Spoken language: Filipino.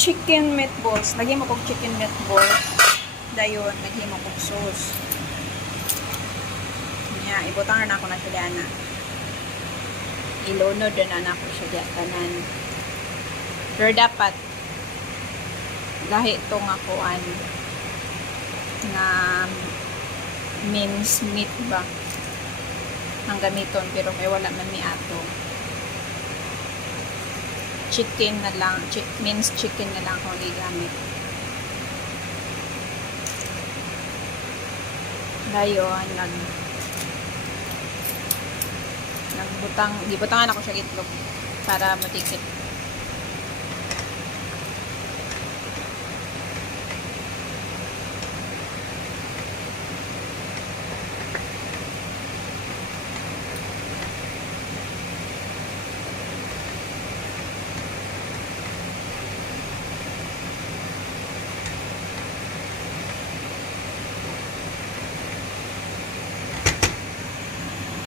chicken meatballs. Lagyan mo kong chicken meatballs. Dayon, lagyan mo kong sauce. Nya, ibutang na ako na siya dana. Ilunod na ako siya dyan tanan. Pero dapat lahi itong akuan na mince meat ba ang gamiton, pero kay wala man ni ato. Chicken na lang, minced chicken na lang akong igamit. Dayon, gibutangan ako siya itlog para matikit.